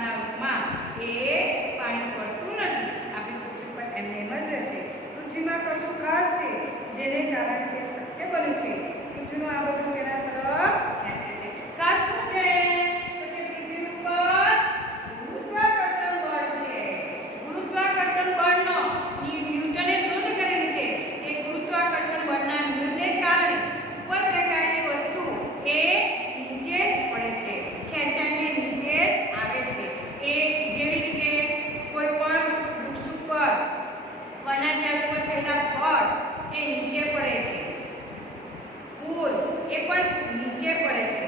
કાગળના રૂપમાં એ પાણી ફરતું નથી. આપણી પૃથ્વી પર એમને એમ જ રહે છે. પૃથ્વીમાં કશું ખાસ છે જેને કારણે તે શક્ય બન્યું છે. પૃથ્વીનું આ બધું તેના તરફ ખેંચે છે. ખાસ શું છે? તો કે પૃથ્વી ઉપર ગુરુત્વાકર્ષણ બળ છે. ગુરુત્વાકર્ષણ બળનો ન્યૂટને શોધ કરેલી છે કે ગુરુત્વાકર્ષણ બળના નિયમને કારણે ઉપર ફેંકાયેલી વસ્તુ એ નીચે પડે છે, ખેંચાઈને નીચે આવે છે. એ જેવી રીતે કોઈ પણ વૃક્ષ ઉપર વના ઝાડ ઉપર થયેલા ફળ એ નીચે પડે છે, ફૂલ એ પણ નીચે પડે છે,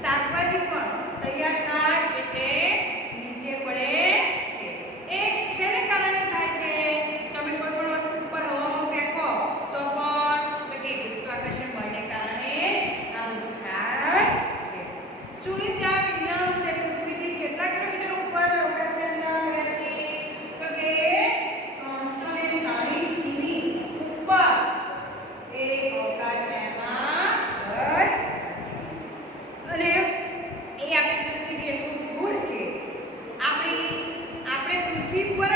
શાકભાજી પણ તૈયાર થાય એટલે નીચે પડે છે. એ શેને કારણે થાય છે? તમે કોઈ પણ વસ્તુ ઉપર હવામાં ફેંકો તો પણ કે ગુરુત્વાકર્ષણ બળને કારણે આ બધું થાય છે. સુનિતા વિલિયમ્સે પૃથ્વીથી કેટલા કિલોમીટર ઉપર અવકાશયાનમાં ગયા હતી? તો કે 360 કિમી ઉપર એ અવકાશયાનમાં ગઈ. અને એ આપણી પૃથ્વીથી એટલું દૂર છે. આપણે પૃથ્વી પર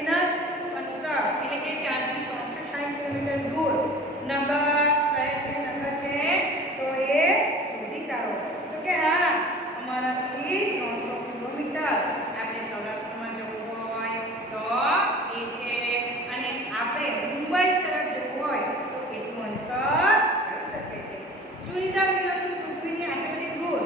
એના જ અંતર એટલે કે ત્યાંથી 360 કિલોમીટર દૂર નગર શહેર કે નગર છે તો એ શોધી કાઢો. તો કે હા, અમારાથી 300 કિલોમીટર આપણે સૌરાષ્ટ્રમાં જવું હોય તો એ છે, અને આપણે મુંબઈ તરફ જવું હોય તો એટલું અંતર થઈ શકે છે. સુનિતા વિલિયમ્સ પૃથ્વીની આટલી બધી દૂર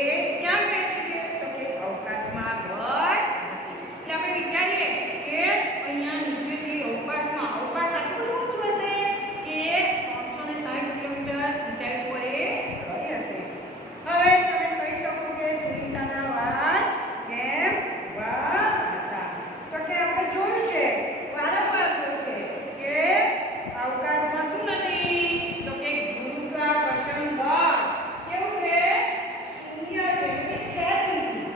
એ ક્યાં ગઈ હતી? તો કે અવકાશમાં ગઈ હતી. એટલે આપણે વિચારીએ કે અહીંયા નીચેથી અવકાશમાં અવકાશ આટલું બધું ઊંચું હશે કે 360 કિલોમીટર ઊંચાઈ પર એ ગઈ હશે. હવે તમે કહી શકો કે સુનિતાના વાળ કેમ ઉભા હતા? તો કે આપણે જોયું છે, વારંવાર જોયું છે કે અવકાશમાં શું નથી? તો કે ગુરુત્વાકર્ષણ બળ કેવું છે? શૂન્ય છે, કે છે જ નથી.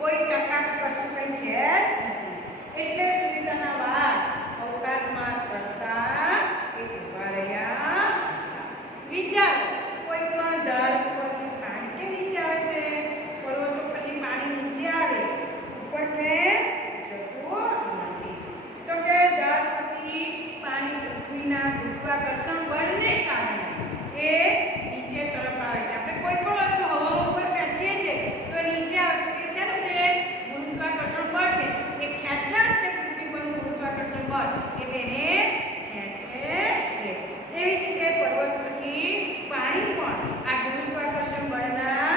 કોઈ ટકા કશું કંઈ છે જ નથી. એટલે સુનિતાના વાળ અવકાશમાં કરતા એ ઉભા રહ્યા હતા. વિચારો, કોઈ પણ ધાર ઉપરથી પાણી કેમ નીચે આવે છે? પર્વતો પરથી પાણી નીચે આવે, ઉપર કેમ જતું નથી? તો કે ધાર પરથી પાણી પૃથ્વીના ગુરુત્વાકર્ષણ બળને કારણે એ નીચે તરફ આવે છે. આપણે કોઈ પણ વસ્તુ હવા ઉપર ફેંકીએ છીએ તો નીચે આવે. એ શેનું છે? ગુરુત્વાકર્ષણ બળ છે. એ ખેંચાણ છે પૃથ્વી પરનું ગુરુત્વાકર્ષણ બળ, એટલે એને ખેંચે છે. એવી જ રીતે પર્વત પરથી પાણી પણ આ ગુરુત્વાકર્ષણ બળના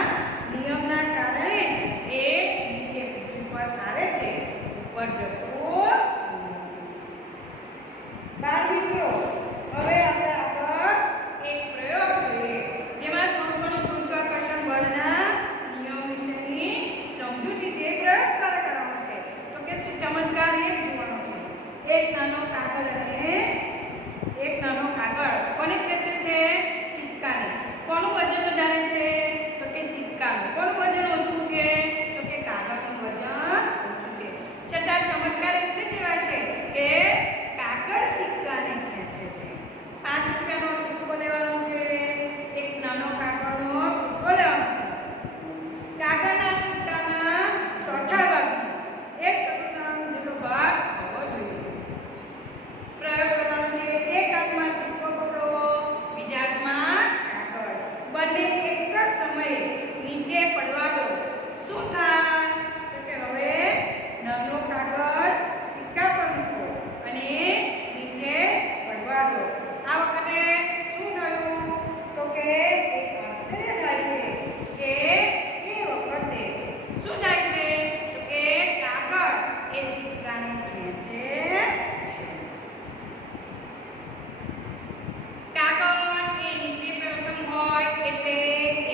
નિયમના કારણે એ નીચે પૃથ્વી પર આવે છે, ઉપર જતું નથી. બાળ મિત્રો, હવે આપણે આગળ એક પ્રયોગ જોઈએ જેમાં થોડું ઘણું ગુરુત્વાકર્ષણ બળના નિયમ વિશેની સમજૂતી છે. પ્રયોગ કરવાનો છે તો કે શું ચમત્કાર એ જોવાનો છે. એક નાનો કાગળ કોને ખેંચે છે? સિક્કાને. કોનું વજન વધારે છે? તો કે સિક્કાનું. કોનું વજન ઓછું છે? તો કે કાગળનું વજન ઓછું છે. છતાં ચમત્કાર એટલે કહેવાય છે કે કાગળ સિક્કાને ખેંચે છે. 5 રૂપિયાનો સિક્કો લેવાનો છે, એક નાનો કાગળનો ટુકડો લેવાનો છે. કાગળના સિક્કાના ચોથા ભાગનો 1/4 જેટલો ભાગ હોવો જોઈએ. પ્રયોગ કરવાનો છે. એક હાથમાં સિક્કો પકડો, બીજા હાથમાં કાગળ, બંને એક જ સમયે નીચે પડવા દો. શું થાય? તો કે હવે નાનો કાગળ સિક્કા પર મૂકો અને નીચે પડવા દો. આ વખતે શું થયું? તો કે એક આશ્ચર્ય થાય છે કે એ વખતે શું થાય છે? તો કે કાગળ એ સિક્કાને ખેંચે છે. કાગળ એ નીચે પ્રથમ હોય એટલે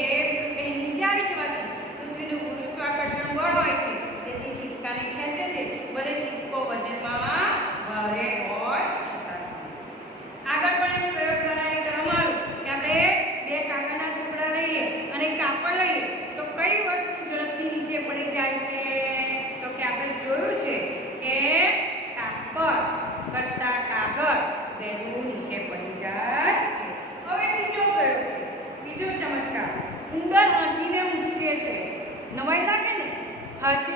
એ નીચે આવી જવાથી પૃથ્વીનું ગુરુત્વાકર્ષણ બળ હોય છે, તેથી સિક્કાને ખેંચે છે, ભલે સિક્કો વજનમાં ભારે હોય છતાં. આગળ પણ એક પ્રયોગ દ્વારા એ કરવાનું કે આપણે 2 કાગળના ટુકડા લઈએ અને કાપડ લઈએ તો કઈ વસ્તુ ઝડપથી નીચે પડી જાય છે? તો કે આપણે જોયું છે કે કાપડ કરતા કાગળ વહેલું નીચે પડી જાય છે. હવે બીજો પ્રયોગ છે, બીજો ચમત્કાર. ઉંદર હાથીને ઉંચકે છે. નવાઈ લાગે ને? હાથી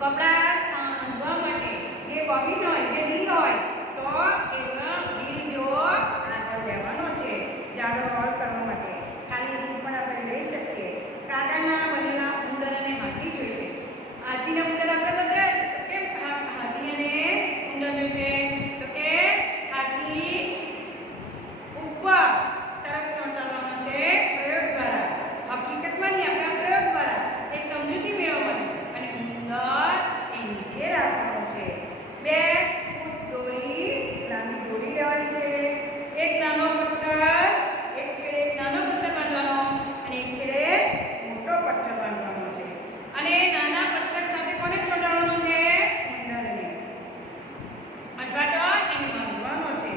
કપડાં સાંધવા માટે જે બોબીન હોય, જે રીલ હોય, તો એનો રીલ જેવો આગળ લેવાનો છે જાડો રોલ કરવા માટે. ખાલી રીલ પણ આપણે લઈ શકીએ. કાગળના બનેલા ઉંદર અને હાથી જોઈશે. હાથીને ઉંદર આપણે બતાવ્યા છે, તો કેમ હાથી અને ઉંદર જોઈશે? તો કે હાથી ઉપર તરફ ચોંટાડવાનો છે પ્રયોગ દ્વારા. હકીકતમાં નહીં, આપણા પ્રયોગ દ્વારા એ સમજૂતી મેળવવાની. અને ઉંદર એ નીચે રાખવાનો છે. 2 ફૂટ દોરી, લાંબી દોરી લેવાની છે. એક નાનો પથ્થર, એક છેડે એક નાનો પથ્થર બાંધવાનો અને એક છેડે મોટો પથ્થર બાંધવાનો છે. અને નાના પથ્થર સાથે કોને ચોંટાડવાનું છે? ઉંદરને, અથવા તો એને બાંધવાનો છે.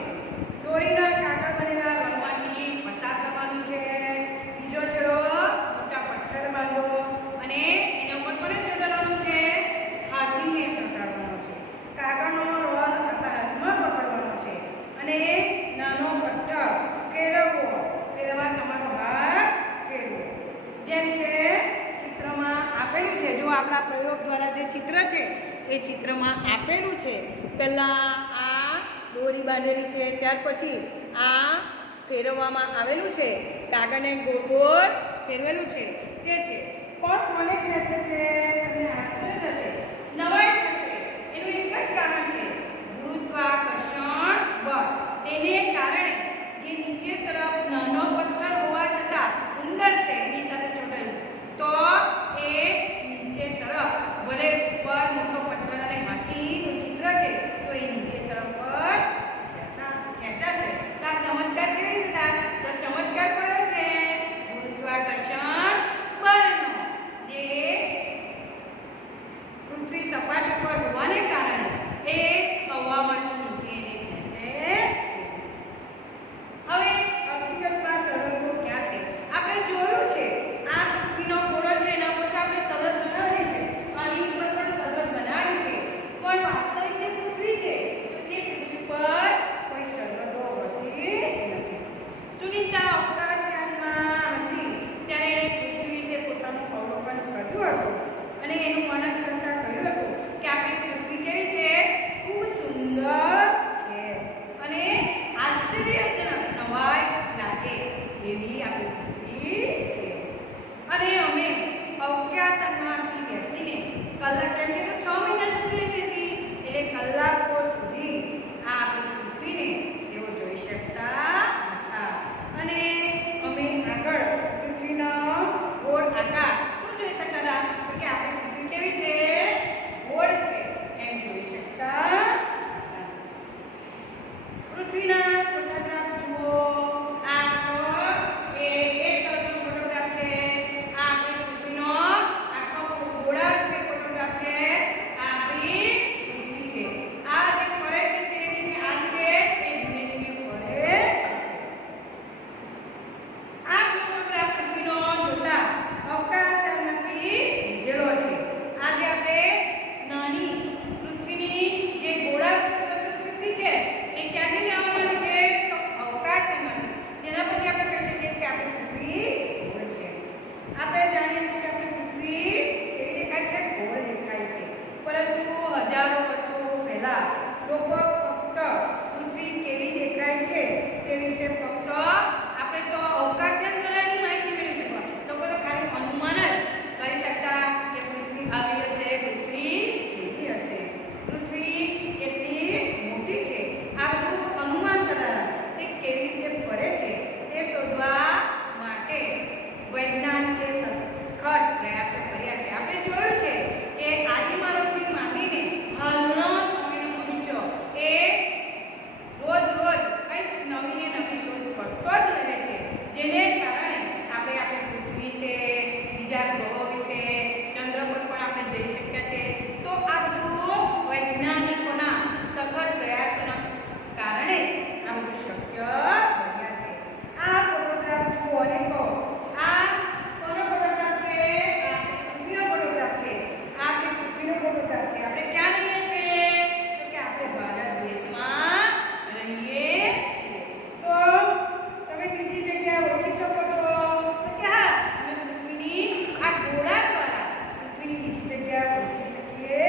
દોરીના કાગળ બનેલા રંગમાંથી પસાર કરવાનું છે. બીજો છેડો મોટા પથ્થર બાંધો અને એના ઉપર કોને ચોંટાડવાનું છે? હાથીને ચોંટાડવાનો છે. કાગળનો રોલ આપણા હાથમાં પકડવાનો છે અને નાનો પથ્થર ફેરવવો. ફેરવવા તમારો હાથ ફેરવો. જેમ કે ચિત્રમાં આપેલું છે. જો આપણા પ્રયોગ દ્વારા જે ચિત્ર છે એ ચિત્રમાં આપેલું છે. પહેલાં આ દોરી બાંધેલી છે, ત્યાર પછી આ ફેરવવામાં આવેલું છે. કાગળને ગોળ ગોળ ફેરવેલું છે તે છે. પણ કોને ખેંચે છે? તમને આશ્ચર્ય થશે, નવાઈ થશે. એનું એક જ કારણ છે, ગુરુત્વાકર્ષણ બળ. તેને કારણે જે નીચે તરફ નાનો પથ્થર હોવા છતાં ઉંદર છે એની સાથે ચોંટાડ્યું, તો એ નીચે તરફ, ભલે ઉપર મોટો પથ્થર અને હાથીનું ચિત્ર છે તો એ નીચે તરફ પર ખેંચાશે. તો આ ચમત્કાર કેવી રીતે થાય? તો ચમત્કાર કયો છે? ગુરુત્વાકર્ષણ બળનો, જે પૃથ્વી સપાટી પર હોવાને કારણે એ હવામાંથી નીચે એને ખેંચે છે. હવે હકીકતમાં સરહદો ક્યાં છે? આપણે જોયું છે આ પૃથ્વીનો ગોળો છે, એના પર આપણે સરહદ બનાવી છે, અહીં પર પણ સરહદ બનાવી છે. પણ વાસ્તવિક જે પૃથ્વી છે તો તે પૃથ્વી પર કોઈ સરહદો હોતી નથી. સુનીતા અવકાશયાનમાં હતી ત્યારે એણે પૃથ્વી વિશે પોતાનું અવલોકન કર્યું હતું અને એનું વર્ણન કરતા કહ્યું હતું કે આપણી પૃથ્વી કેવી છે? ખૂબ સુંદર છે અને આશ્ચર્યજનક, નવાઈ લાગે એવી આપણી પૃથ્વી છે. અને અમે અવકાશયાનમાંથી બેસીને કલાક, કેમ કે 6 મહિના સુધી રહી હતી એટલે કલાકો સુધી આ આપણી પૃથ્વીને તેઓ જોઈ શકતા હતા. અને અમે આગળ પૃથ્વીનો ગોળ આકાર શું જોઈ શકતા હતા? તો કે આપણી પૃથ્વી કેવી છે? ગોળ છે એમ જોઈ શકતા હતા. પૃથ્વીના ફોટોગ્રાફ જુઓ. આ તો એક તરફનો ફોટોગ્રાફ છે. આ આપણી પૃથ્વીનો આખો ગોળા રૂપે ફોટોગ્રાફ છે. આ આપણી પૃથ્વી છે. આ જે ફરે છે તે રીતે આ રીતે એ ધીમે ધીમે ફરે છે. આ ફોટોગ્રાફ પૃથ્વીનો જોતા અવકાશયાનમાંથી લીધેલો છે. આજે આપણે નાની પૃથ્વીની જે ગોળાકાર પ્રકૃતિ છે એ ક્યાંથી લેવામાં આવી છે? તો અવકાશયાનમાંથી. તેના પરથી આપણે કહી શકીએ કે આપણી પૃથ્વી ગોળ છે. આપણે જાણીએ છીએ કે આપણી પૃથ્વી કેવી દેખાય છે? ગોળ દેખાય છે. પરંતુ હજારો વર્ષો પહેલા લોકો ફક્ત પૃથ્વી કેવી દેખાય છે તે વિશે ફક્ત આપણે તો અવકાશયાન દ્વારા માહિતી મેળવી શકતા. લોકો તો ખાલી અનુમાન જ કરી શકતા કે પૃથ્વી આવી હશે, પૃથ્વી કેવી હશે, પૃથ્વી કેટલી મોટી છે, આ બધું અનુમાન કરતા. તે કેવી રીતે ફરે છે તે શોધવા માટે વૈજ્ઞાનિકે સખત પ્રયાસો કર્યા છે. આપણે જોયું છે કે આદિમાનવથી માંડીને હાલના સમયનો મનુષ્ય એ રોજ રોજ કંઈક નવી ને નવી શોધ કરતો જ રહે છે, જેને કારણે આપણે આપણી પૃથ્વી વિશે, બીજા ગ્રહો વિશે, ચંદ્ર પર પણ આપણે જઈ શક્યા છે. તો આ બધું વૈજ્ઞાનિકોના સખત પ્રયાસોના કારણે આ બધું શક્ય બન્યા છે. આ ફોટોગ્રાફ જુઓ અને કહો, આ કોનો ફોટોગ્રાફ છે? આ પૃથ્વીનો ફોટોગ્રાફ છે. આ આપણી પૃથ્વીનો ફોટોગ્રાફ છે. આપણે ક્યાં રહીએ છીએ? તો કે આપણે ભારત દેશમાં રહીએ છીએ. તો તમે બીજી જગ્યાએ ઓળખી શકો છો? તો કે હા, અમે પૃથ્વીની આ ગોળા દ્વારા પૃથ્વીની બીજી જગ્યાએ ઓળખી શકીએ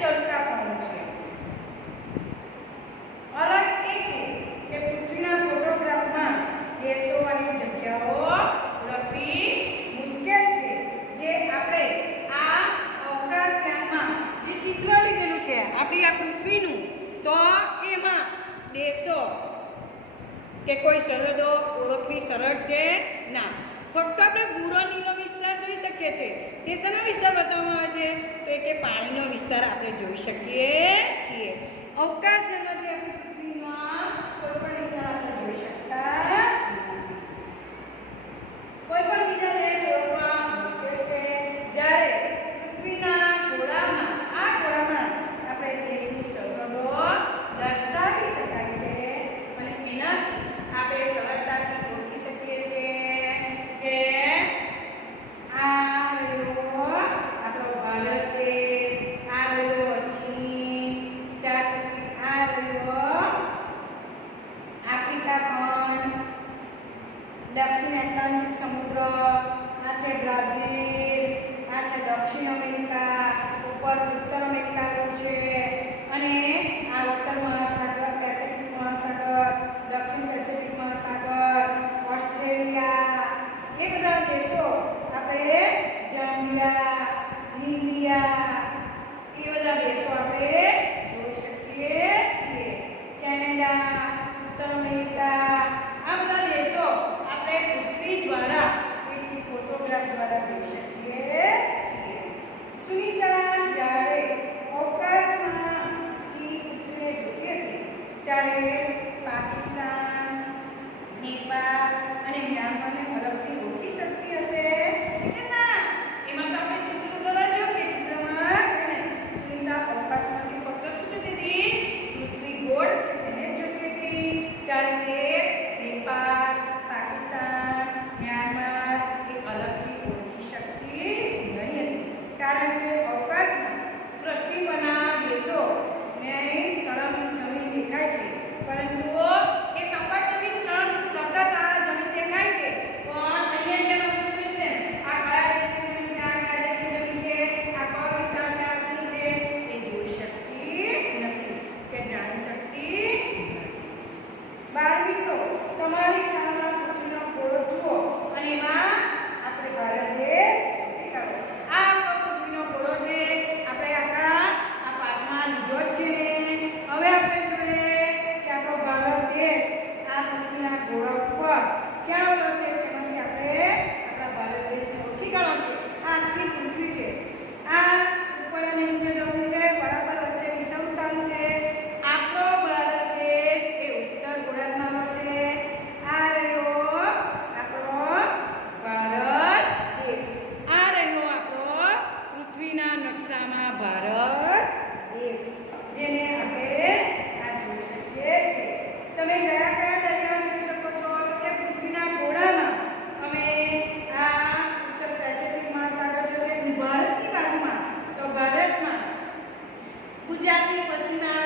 સરખાપણું છે. અલગ એ છે કે પૃથ્વીના ફોટોગ્રાફમાં દેશો અને જગ્યાઓ ઓળખવી મુશ્કેલ છે. જે આપણે આ અવકાશયાનમાં જે ચિત્ર લીધેલું છે આપણી આ પૃથ્વીનું, તો એમાં દેશો કે કોઈ સરહદો ઓળખવી સરળ છે ના. ફક્ત આપણે ભૂરો નીલો વિસ્તાર જોઈ શકીએ છીએ. તે શેનો વિસ્તાર બતાવવામાં આવે છે? તો એ કે પાણીનો વિસ્તાર આપણે જોઈ શકીએ છીએ. અવકાશયાનથી આપણી પૃથ્વીમાં કોઈ પણ વિસ્તાર આપણે જોઈ શકતા નથી. કોઈ પણ બીજા દેશ ઓળખવા મુશ્કેલ છે. જ્યારે પૃથ્વીના ગોળામાં, આ ગોળામાં આપણે દેશની સરહદો દર્શાવી શકાય છે અને એનાથી આપણે સરળતાથી ઓળખી શકીએ છીએ કે આ રહ્યો આપણો ભારત દેશ, આ રહ્યો ચીન, ત્યાર પછી આ રહ્યો આફ્રિકા ખંડ, દક્ષિણ એટલાન્ટિક સમુદ્ર, આ છે બ્રાઝિલ, આ છે દક્ષિણ અમેરિકા, ઉપર ઉત્તર અમેરિકાનું છે અને આ ઉત્તર મહાસાગર, પેસિફિક મહાસાગર, દક્ષિણ પેસિફિક મહાસાગર, ઓસ્ટ્રેલિયા, એ બધા દેશો આપણે જામ્બિયા, લીબિયા, એ બધા દેશો આપણે